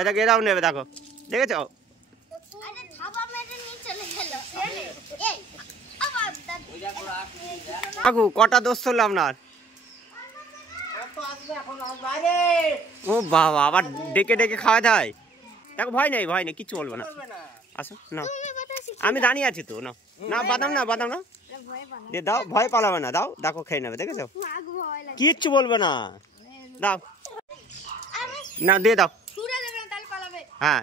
এটা এরাও নেবে, দেখো দেখেছো? কাকু কটা দোষ চললো আপনার? ও বাবা, আবার ডেকে ডেকে খাওয়াতে হয়। দেখো ভয় নেই, ভয় নেই, কিচ্ছু বলবো না। আসো না, আমি দাঁড়িয়ে আছি তো। না না, বাদাম না, বাদাম না, দিয়ে দাও, ভয় পালাবে না, দাও, দেখো খেয়ে নেবে, দেখেছো? কিচ্ছু বলবে না, দাও না, দিয়ে দাও। হ্যাঁ,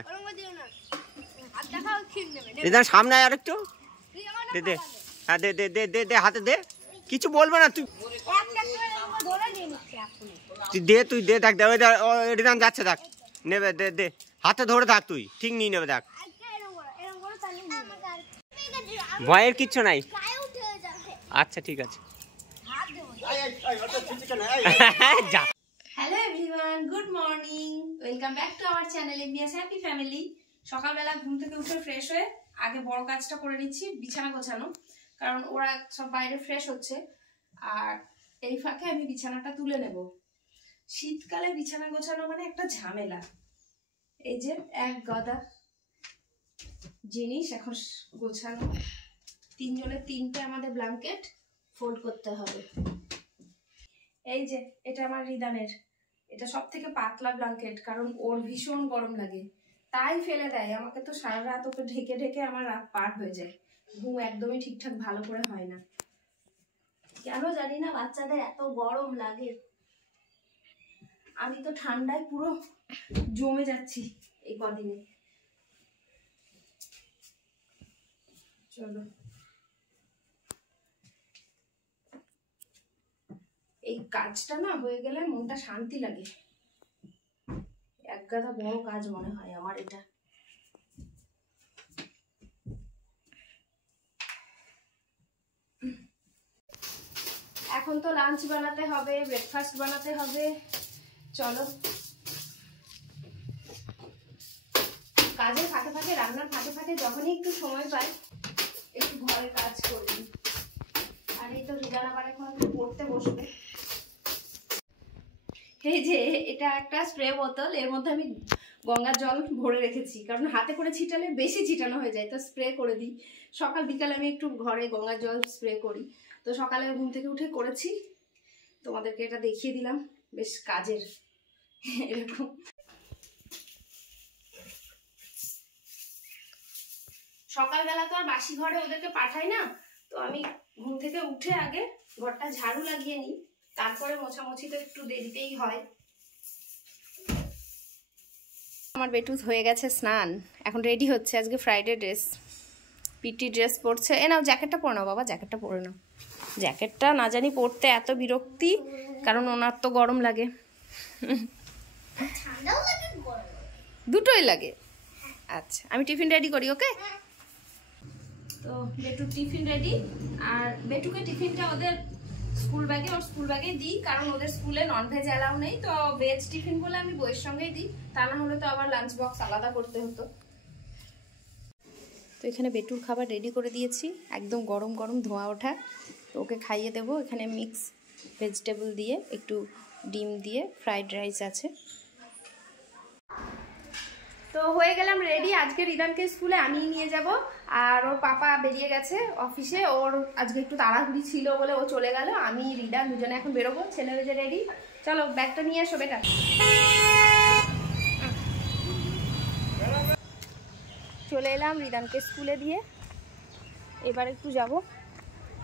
সামনে আর একটু দে দে, হ্যাঁ দে দে দে দে দে, হাতে দে, কিছু বলবে না। তুই দে, তুই দে, দেখ রিদান যাচ্ছে, দেখ নেবে, দে দে, হাতে ধরে থাক, তুই ঠিক নিয়ে নেবে, দেখ ভয়ের কিচ্ছু নাই। আচ্ছা ঠিক আছে। Hello everyone, good morning, welcome back to our channel MBS happy family. সকালবেলা ঘুম থেকে উঠে ফ্রেশ হয়ে আগে বড় কাজটা করে নিচ্ছি, বিছানা গোছানো, কারণ ওরা সব বাইরে ফ্রেশ হচ্ছে আর এই ফাঁকে আমি বিছানাটা তুলে নেব। শীতকালে বিছানা গোছানো মানে একটা ঝামেলা। এই যে এক গাদা জিনিস এখন গোছানো, তিনজনের তিনটে আমাদের ব্ল্যাঙ্কেট ফোল্ড করতে হবে। এই যে এটা আমার রিদানের, এটা সব থেকে পাতলা ব্ল্যাঙ্কেট, কারণ ওর ভীষণ গরম লাগে, তাই ফেলে দেয়। আমাকে তো সারা রাত ওকে ঢেকে ঢেকে আমার রাত পার হয়ে যায়, ঘুম একদমই ঠিকঠাক ভালো করে হয় না। কেন জানি না বাচ্চাদের এত গরম লাগে, আমি তো ঠান্ডায় পুরো জমে যাচ্ছি এই কদিনে। চলো, এই কাজটা না হয়ে গেলে মনটা শান্তি লাগে। এক গাদা বড় কাজ মনে হয় আমার এটা। এখন তো লাঞ্চ বানাতে হবে, ব্রেকফাস্ট বানাতে হবে। চলো, কাজের ফাঁকে ফাঁকে, রান্নার ফাঁকে ফাঁকে যখনই একটু সময় পাই একটু ঘরের কাজ করি। আর এই তো রিদান আবার এখন পড়তে বসবে। এই যে এটা একটা স্প্রে বোতল, এর মধ্যে আমি গঙ্গার জল ভরে রেখেছি, কারণ হাতে করে ছিটালে বেশি ছিটানো হয়ে যায়, তো স্প্রে করে দিই। সকাল বিকালে আমি একটু ঘরে গঙ্গার জল স্প্রে করি, তো সকালে ঘুম থেকে উঠে করেছি, তোমাদেরকে এটা দেখিয়ে দিলাম, বেশ কাজের। এরকম সকালবেলা তো আর বাসি ঘরে ওদেরকে পাঠাই না, তো আমি ঘুম থেকে উঠে আগে ঘরটা ঝাড়ু লাগিয়ে নিই, তারপরে মোছামুছি তো একটু দেরিতেই হয়। আমার বেটুস হয়ে গেছে স্নান, এখন রেডি হচ্ছে, আজকে ফ্রাইডে ড্রেস, পিটি ড্রেস পরছে। এ নাও জ্যাকেটটা পরে নাও বাবা, জ্যাকেটটা পরে নাও। জ্যাকেটটা না জানি পরতে এত বিরক্তি, কারণ ওনার তো গরম লাগে, দুটোই লাগে। আচ্ছা, আমি টিফিন রেডি করি, ওকে? তো বেটুর টিফিন রেডি, আর বেটুকে টিফিনটা ওদের স্কুল ব্যাগে, ওর স্কুল ব্যাগে দিই, কারণ ওদের স্কুলে ননভেজ অ্যালাউ নেই, তো ভেজ টিফিনগুলো আমি বইয়ের সঙ্গেই দিই, তা না হলে তো আবার লাঞ্চ বক্স আলাদা করতে হতো। তো এখানে বেটুর খাবার রেডি করে দিয়েছি, একদম গরম গরম ধোঁয়া ওঠা, তো ওকে খাইয়ে দেবো। এখানে মিক্স ভেজিটেবল দিয়ে, একটু ডিম দিয়ে, ফ্রাইড রাইস আছে। তো হয়ে গেলাম রেডি। আজকে রিদানকে স্কুলে আমিই নিয়ে যাব, আর ওর পাপা বেরিয়ে গেছে অফিসে, ওর আজকে একটু তাড়াহুড়ি ছিল বলে ও চলে গেল। আমি রিদান দুজনে এখন বেরোবো, ছেলে হয়ে রেডি। চলো ব্যাগটা নিয়ে এসো বেটা। চলে এলাম রিদানকে স্কুলে দিয়ে, এবার একটু যাব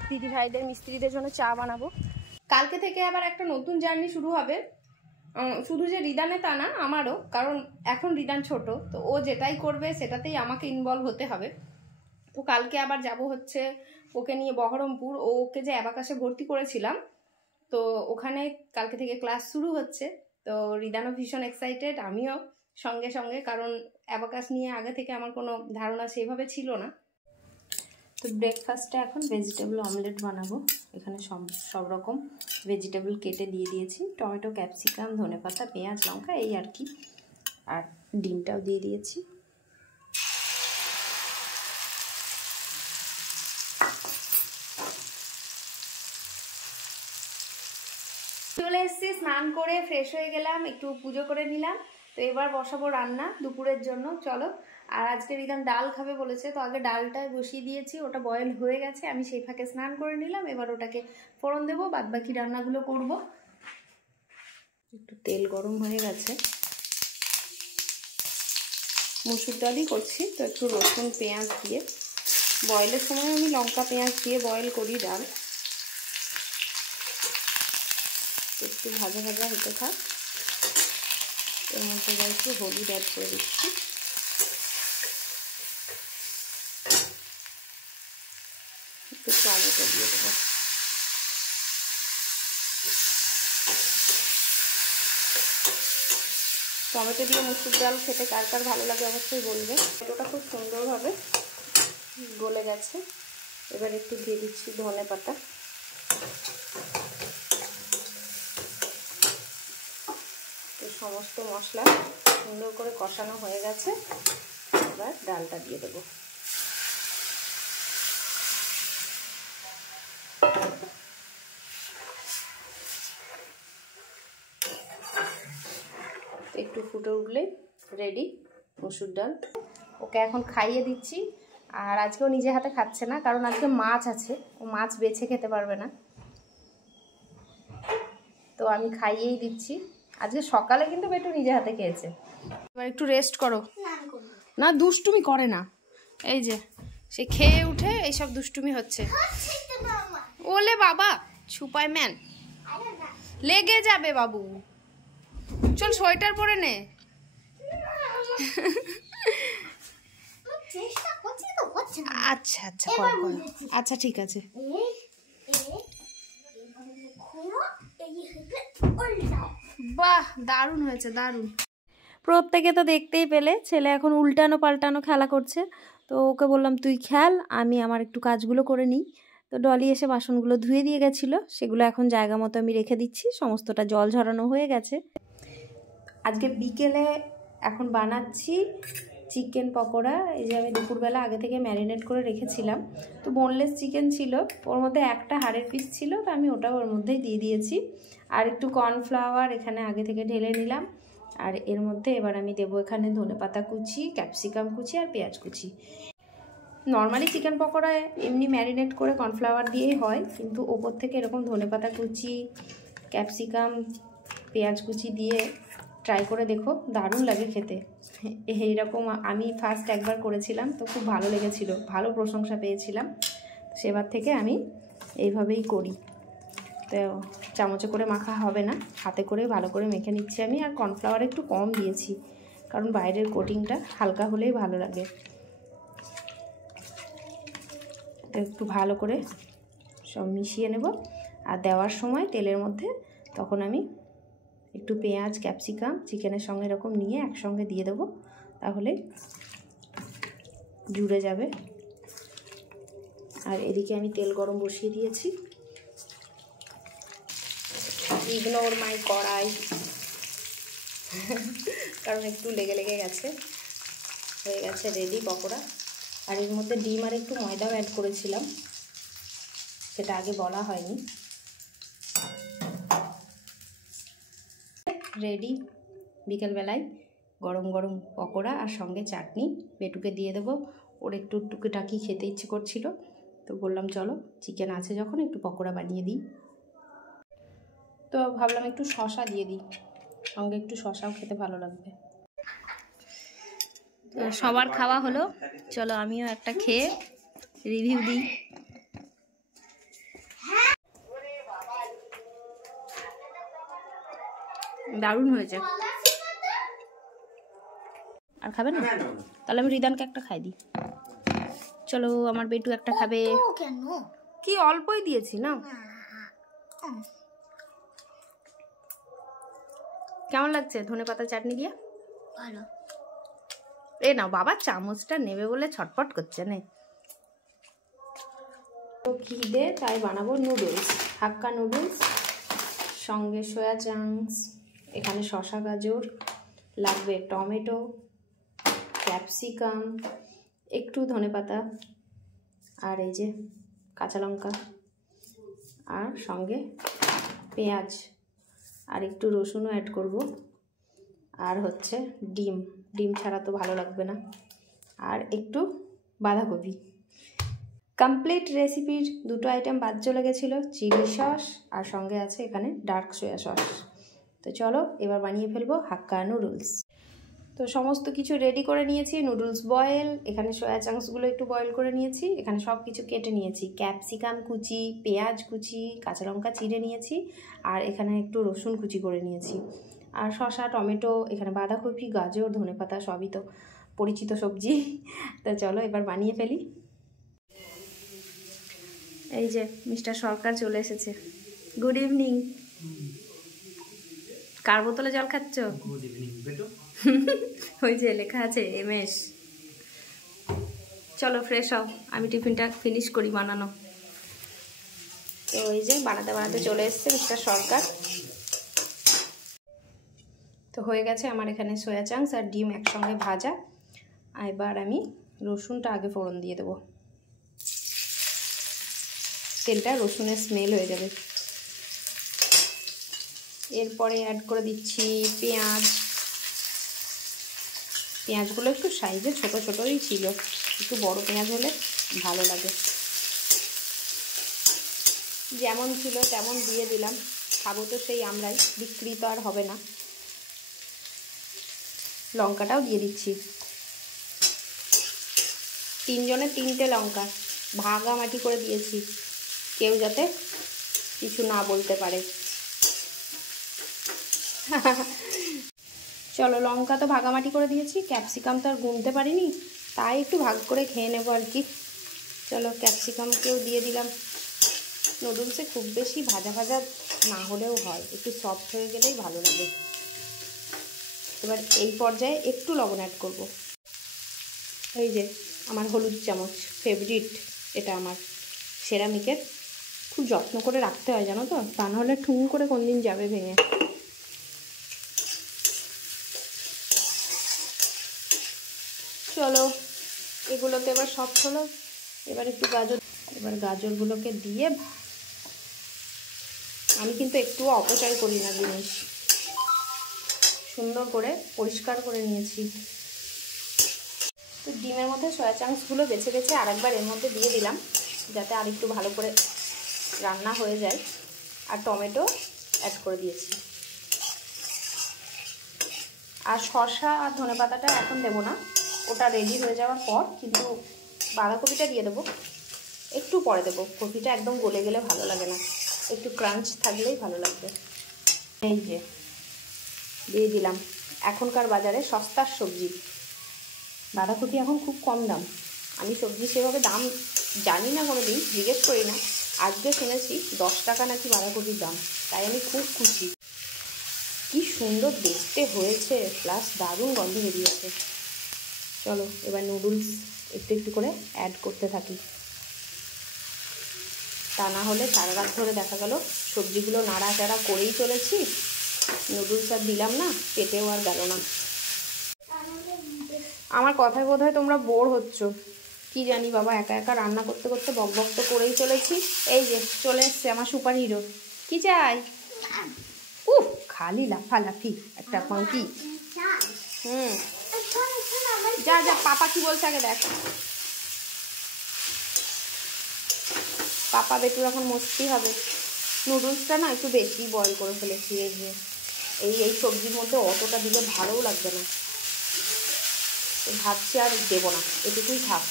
দিদি ভাইদের মিস্ত্রিদের জন্য চা বানাবো। কালকে থেকে আবার একটা নতুন জার্নি শুরু হবে, শুধু যে রিদানে তা না, আমারও, কারণ এখন রিদান ছোট, তো ও যেটাই করবে সেটাতেই আমাকে ইনভলভ হতে হবে। তো কালকে আবার যাব হচ্ছে ওকে নিয়ে বহরমপুর, ওকে যে অ্যাবাকাসে ভর্তি করেছিলাম, তো ওখানে কালকে থেকে ক্লাস শুরু হচ্ছে। তো রিদানও ভীষণ এক্সাইটেড, আমিও সঙ্গে সঙ্গে, কারণ অ্যাবাকাস নিয়ে আগে থেকে আমার কোনো ধারণা সেভাবে ছিল না। তো ব্রেকফাস্টে এখন ভেজিটেবল অমলেট বানাবো। এখানে সব রকম ভেজিটেবল কেটে দিয়ে দিয়েছি, টমেটো, ক্যাপসিকাম, ধনেপাতা, পেঁয়াজ, লঙ্কা, এই আর কি, আর ডিমটাও দিয়ে দিয়েছি। চলে এসেছি, স্নান করে ফ্রেশ হয়ে গেলাম, একটু পুজো করে নিলাম, তো এবার বসাবো রান্না দুপুরের জন্য, চলো। আর আজকে রিদান ডাল খাবে বলেছে, তো আগে ডালটা বসিয়ে দিয়েছি, ওটা বয়েল হয়ে গেছে, আমি সেই ফাঁকে স্নান করে নিলাম। এবার ওটাকে ফোড়ন দেবো, বাদ বাকি রান্নাগুলো করব। একটু তেল গরম হয়ে গেছে, মসুর ডালই করছি, তো একটু রসুন পেঁয়াজ দিয়ে, বয়েলের সময় আমি লঙ্কা পেঁয়াজ দিয়ে বয়েল করি ডাল। একটু ভাজা ভাজা হতে থাক, এর মধ্যে একটু হলুদ অ্যাড করে দিচ্ছি। একটু টমেটো দিয়ে দেবো। টমেটো দিয়ে মসুর ডাল খেতে কার কার ভালো লাগে অবশ্যই বলবে। টমেটোটা খুব সুন্দরভাবে গলে গেছে। এবার একটু দিয়ে দিচ্ছি ধনে পাতা। সমস্ত মশলা সুন্দর করে কষানো হয়ে গেছে, এবার ডালটা দিয়ে দেবো। একটু ফুটে উঠলে রেডি মসুর ডাল। ওকে এখন খাইয়ে দিচ্ছি। আর আজকেও নিজে হাতে খাচ্ছে না, কারণ আজকে মাছ আছে, ও মাছ বেছে খেতে পারবে না, তো আমি খাইয়েই দিচ্ছি। আজকে সকালে কিন্তু বেটু নিজে হাতে খেয়েছে। এবার একটু রেস্ট করো। না দুষ্টুমি করে না, এই যে সে খেয়ে উঠে এইসব দুষ্টুমি হচ্ছে। ওলে বাবা ছুপাই ম্যান, লেগে যাবে বাবু, চল সোয়েটার পরে নে। আচ্ছা আচ্ছা আচ্ছা ঠিক আছে। বাহ দারুণ হয়েছে, দারুণ। প্রত্যেকে তো দেখতেই পেলে ছেলে এখন উল্টানো পাল্টানো খেলা করছে, তো ওকে বললাম তুই খেল, আমি আমার একটু কাজগুলো করে নিই। তো ডলি এসে বাসনগুলো ধুয়ে দিয়ে গেছিলো, সেগুলো এখন জায়গা মতো আমি রেখে দিচ্ছি। সমস্তটা জল ঝরানো হয়ে গেছে। আজকে বিকেলে এখন বানাচ্ছি চিকেন পকোড়া। এই যে আমি দুপুরবেলা আগে থেকে ম্যারিনেট করে রেখেছিলাম, তো বোনলেস চিকেন ছিল, ওর মধ্যে একটা হাড়ের পিস ছিল, তো আমি ওটা ওর মধ্যেই দিয়ে দিয়েছি। আর একটু কর্নফ্লাওয়ার এখানে আগে থেকে ঢেলে নিলাম। আর এর মধ্যে এবার আমি দেবো এখানে ধনেপাতা কুচি, ক্যাপসিকাম কুচি আর পেঁয়াজ কুচি। নর্মালি চিকেন পকোড়া এমনি ম্যারিনেট করে কর্নফ্লাওয়ার দিয়েই হয়, কিন্তু ওপর থেকে এরকম ধনেপাতা কুচি, ক্যাপসিকাম, পেঁয়াজ কুচি দিয়ে ট্রাই করে দেখো, দারুণ লাগে খেতে। এইরকম আমি ফার্স্ট একবার করেছিলাম, তো খুব ভালো লেগেছিল, ভালো প্রশংসা পেয়েছিলাম। সেবার থেকে আমি এইভাবেই করি। তো চামচে করে মাখা হবে না, হাতে করে ভালো করে মেখে নিচ্ছি আমি। আর কর্নফ্লাওয়ার একটু কম দিয়েছি, কারণ বাইরের কোটিংটা হালকা হলেই ভালো লাগে। একটু ভালো করে সব মিশিয়ে নেব। আর দেওয়ার সময় তেলের মধ্যে তখন আমি একটু পেঁয়াজ, ক্যাপসিকাম চিকেনের সঙ্গে এরকম নিয়ে একসঙ্গে দিয়ে দেবো, তাহলে জুড়ে যাবে। আর এদিকে আমি তেল গরম বসিয়ে দিয়েছি। ইগনোর মাই কড়াই, কারণ একটু লেগে লেগে গেছে। হয়ে গেছে রেডি পকোড়া। আর এর মধ্যে ডিম আর একটু ময়দাও অ্যাড করেছিলাম, সেটা আগে বলা হয়নি। রেডি বিকেলবেলায় গরম গরম পকোড়া আর সঙ্গে চাটনি। বেটুকে দিয়ে দেবো, ওর একটু টুকিটাকি খেতে ইচ্ছে করছিল, তো বললাম চলো চিকেন আছে যখন একটু পকোড়া বানিয়ে দিই। তো ভাবলাম একটু শসা দিয়ে দিই, সঙ্গে একটু শসাও খেতে ভালো লাগবে। তো সবার খাওয়া হলো, চলো আমিও একটা খেয়ে রিভিউ দিই। দারুণ হয়েছে। আর খাবে না? তাহলে আমি রিদানকে একটা খাই দিই। চলো আমার বেটু একটা খাবে। কি অল্পই দিয়েছি না। কেমন লাগছে ধনেপাতা চাটনি দিয়ে? ভালো। এ নাও বাবা, চামচটা নেবে বলে ছটপট করছে না। তো খিদে তাই বানাবো নুডলস, হাক্কা নুডলস, সঙ্গে সয়া চাংস, এখানে শসা গাজর লাগবে, টমেটো, ক্যাপসিকাম, একটু ধনেপাতা, আর এই যে কাঁচা লঙ্কা, আর সঙ্গে পেঁয়াজ আর একটু রসুনও অ্যাড করব। আর হচ্ছে ডিম, ডিম ছাড়া তো ভালো লাগবে না, আর একটু বাঁধাকপি। কমপ্লিট রেসিপির দুটো আইটেম বাদ চলে গেছিলো, চিলি সস আর সঙ্গে আছে এখানে ডার্ক সোয়া সস। তো চলো এবার বানিয়ে ফেলবো হাক্কা নুডলস। তো সমস্ত কিছু রেডি করে নিয়েছি, নুডলস বয়েল, এখানে সয়া চাংসগুলো একটু বয়েল করে নিয়েছি, এখানে সব কিছু কেটে নিয়েছি, ক্যাপসিকাম কুচি, পেঁয়াজ কুচি, কাঁচা লঙ্কা চিড়ে নিয়েছি, আর এখানে একটু রসুন কুচি করে নিয়েছি, আর শসা, টমেটো, এখানে বাঁধাকপি, গাজর, ধনেপাতা, সবই তো পরিচিত সবজি। তো চলো এবার বানিয়ে ফেলি। এই যে মিস্টার সরকার চলে এসেছে। Good evening. কার বোতলে জল খাচ্ছ? গুড ইভিনিং বেটো। ওই যে লেখা আছে MS। চলো ফ্রেশ হও, আমি টিফিনটা ফিনিশ করি বানানো। তো ওই যে বানাতে বানাতে চলে এসছে মিস্টার সরকার। তো হয়ে গেছে আমার এখানে সয়া চাংস আর ডিম একসঙ্গে ভাজা। এবার আমি রসুনটা আগে ফোড়ন দিয়ে দেবো, তেলটা রসুনের স্মেল হয়ে যাবে। এরপরে অ্যাড করে দিচ্ছি পেঁয়াজ। পেঁয়াজগুলো একটু সাইজে ছোট ছোটই ছিল, একটু বড় পেঁয়াজ হলে ভালো লাগে। যেমন ছিল তেমন দিয়ে দিলাম, খাবো তো সেই আমরাই, বিক্রি তো আর হবে না। লঙ্কাটাও দিয়ে দিচ্ছি, 3 জনের 3টে লঙ্কা ভাগামাটি করে দিয়েছি, কেউ যাতে কিছু না বলতে পারে। চলো লঙ্কা তো ভাগামাটি করে দিয়েছি, ক্যাপসিকাম তো আর গুনতে পারিনি, তাই একটু ভাগ করে খেয়ে নেবো আর কি। চলো ক্যাপসিকামকেও দিয়ে দিলাম। নুডলসে খুব বেশি ভাজা ভাজা না হলেও হয়, একটু সফট হয়ে গেলেই ভালো লাগে। এবার এই পর্যায়ে একটু লবণ অ্যাড করব। এই যে আমার হলুদ চামচ, ফেভারিট এটা আমার, সেরামিকের, খুব যত্ন করে রাখতে হয় জানো তো, তা নাহলে ঠুং করে কোন দিন যাবে ভেঙে। চলো এগুলোতে এবার সফট হলো, এবার একটু এবার গাজরগুলোকে দিয়ে, আমি কিন্তু একটুও অপচয় করি না জিনিস, সুন্দর করে পরিষ্কার করে নিয়েছি। তো ডিমের মধ্যে সয়া চাংসগুলো বেছে বেছে আরেকবার এর মধ্যে দিয়ে দিলাম, যাতে আর একটু ভালো করে রান্না হয়ে যায়। আর টমেটো অ্যাড করে দিয়েছি, আর শসা আর ধনেপাতাটা এখন দেবো না, ওটা রেডি হয়ে যাওয়ার পর, কিন্তু বাঁধাকপিটা দিয়ে দেবো একটু পরে দেবো, কপিটা একদম গলে গেলে ভালো লাগে না, একটু ক্রাঞ্চ থাকলেই ভালো লাগবে। এই যে দিয়ে দিলাম এখনকার বাজারে সস্তার সবজি, বাঁধাকপি এখন খুব কম দাম। আমি সবজি সেভাবে দাম জানি না, কোনো দিন জিজ্ঞেস করি না, আজকে শুনেছি 10 টাকা নাকি বাঁধাকপির দাম, তাই আমি খুব খুশি। কি সুন্দর দেখতে হয়েছে, প্লাস দারুণ গন্ধ বেরিয়েছে। চলো এবার নুডলস একটু একটু করে অ্যাড করতে থাকি, তা না হলে সারা রাত ধরে দেখা গেল সবজিগুলো নাড়াচাড়া করেই চলেছি, নুডলস আর দিলাম না, পেটেও আর গেল না। আমার কথায় বোধহয় তোমরা বোর হচ্ছ, কি জানি বাবা, একা একা রান্না করতে করতে বক বক তো করেই চলেছি। এই যে চলে এসছে আমার সুপার হিরো, কি চাই? খালি লাফালাফি একটা মাংকি। যা যা, পাপা কি বলছে আগে দেখ। পাপা বেটুর এখন মস্তি হবে। নুডলসটা না একটু বেশি বয়েল করে ফেলেছি, এই সবজির মধ্যে অতটা দিলে ভালোও লাগবে না, ভাবছি আর দেবো না, এটুকুই থাক।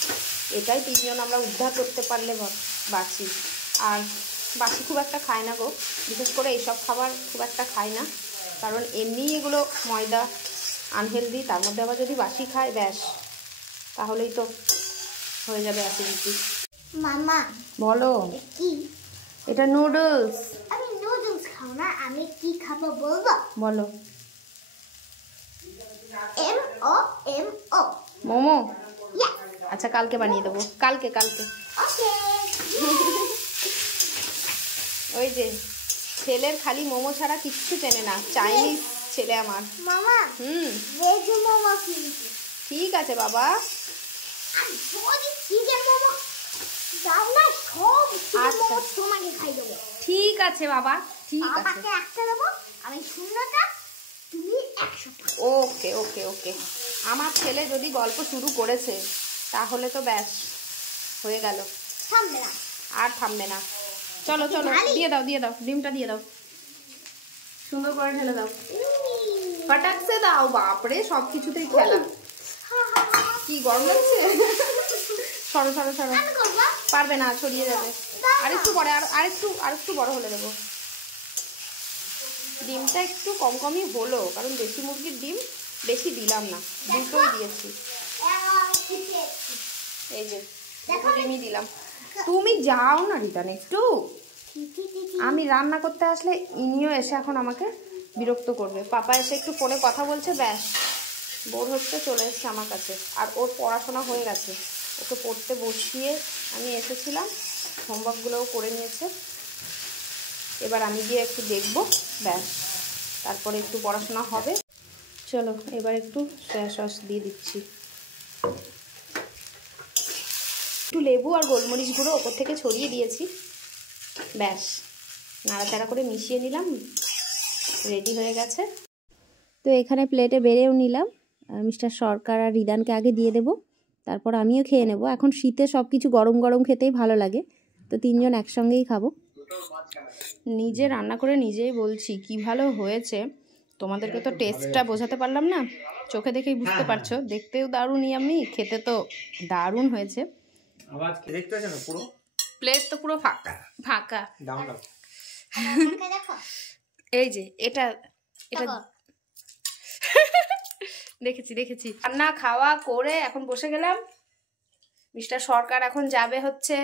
এটাই 3 জন আমরা উদ্ধার করতে পারলে বাঁচি। আর বাসি খুব একটা খায় না গো, বিশেষ করে এইসব খাবার খুব একটা খায় না, কারণ এমনিই এগুলো ময়দা, আনহেলদি, তার মধ্যে আবার যদি বাসি খায় ব্যাস, তাহলেই তো হয়ে যাবে অ্যাসিডিটি। মামা বলো কি? এটা নুডলস। আমি নুডলস খাও না, আমি কি খাবো বলবো? বলো। MOMO। মোমো? Yes. আচ্ছা কালকে বানিয়ে দেবো, কালকে। Okay. ওই যে ছেলের খালি মোমো ছাড়া কিচ্ছু চেনে না, চাইনিজ ছেলে আমার। মামা ভেজ মোমো কিন্তু। ঠিক আছে বাবা। আর যদি চিকেন মোমো দাও না, সব চিকেন মোমো তোমাকে খাই দেবো। ঠিক আছে বাবা, ঠিক আছে। বাবাকে একটা দেবো, আমি শূন্যটা তুমি 100 টাকা। ওকে ওকে ওকে, আমার ছেলে যদি গল্প শুরু করেছে তাহলে তো ব্যাস হয়ে গেল, থামবে না। আর থামবে না। চলো চলো, দিয়ে দাও দিয়ে দাও, ডিমটা দিয়ে দাও, সুন্দর করে ঢেলে দাও, ফটাকসে দাও। বাপরে সব কিছুতেই খেলা। কি গরম লাগছে? সরো সরো সরো, আমি করবো। পারবে না, ছড়িয়ে যাবে। আরেকটু পরে, আরেকটু বড় হলে দেবো। ডিমটা একটু কম কমই হলো, কারণ দেশি মুরগির ডিম বেশি দিলাম না, দুটোই দিয়েছি। এই যে দুটো ডিমই দিলাম। তুমি যাও না রিটার্ন একটু, আমি রান্না করতে আসলে ইনিও এসে এখন আমাকে বিরক্ত করবে। পাপা এসে একটু ফোনে কথা বলছে, ব্যাস বোর হচ্ছে, চলে এসছে আমার কাছে। আর ওর পড়াশোনা হয়ে গেছে, ওকে পড়তে বসিয়ে আমি এসেছিলাম, হোমওয়ার্কগুলোও করে নিয়েছে। এবার আমি গিয়ে একটু দেখবো, ব্যাস তারপরে একটু পড়াশোনা হবে। চলো এবার একটু সয়া সস দিয়ে দিচ্ছি, একটু লেবু আর গোলমরিচ গুঁড়ো ওপর থেকে ছড়িয়ে দিয়েছি, ব্যাস নাড়াচাড়া করে মিশিয়ে নিলাম, রেডি হয়ে গেছে। তো এখানে প্লেটে বেড়েও নিলাম, মিস্টার সরকার আর রিদানকে আগে দিয়ে দেব, তারপর আমিও খেয়ে নেব। এখন শীতে সব কিছু গরম গরম খেতেই ভালো লাগে, তো তিনজন একসঙ্গেই খাবো। নিজে রান্না করে নিজেই বলছি কি ভালো হয়েছে, তোমাদেরকে তো টেস্টটা বোঝাতে পারলাম না, চোখে দেখেই বুঝতে পারছো, দেখতেও দারুণ ইয়াম্মি, খেতে তো দারুণ হয়েছে। দেখতে পাচ্ছ না পুরো প্লেট তো পুরো ফাঁকা ফাঁকা। দেখো এই যে এটা এটা দেখেছি রান্না খাওয়া করে এখন বসে গেলাম। মিস্টার সরকার এখন যাবে হচ্ছে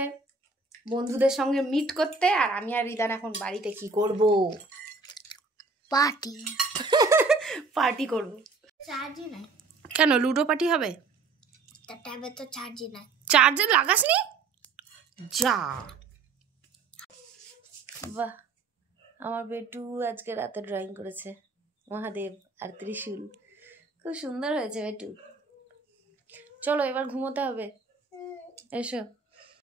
বন্ধুদের সঙ্গে মিট করতে, আর আমি আর রিদান এখন বাড়িতে কি করব? পার্টি পার্টি করব। চার্জই নাই, কেন লুডো পার্টি হবে? তার ট্যাবে তো চার্জই নাই। চার্জার লাগাসনি? যা, বাহ, আমার বেটু আজকে রাতে ড্রয়িং করেছে মহাদেব আর ত্রিশূল, খুব সুন্দর হয়েছে বেটু। চলো এবার ঘুমোতে হবে, এসো।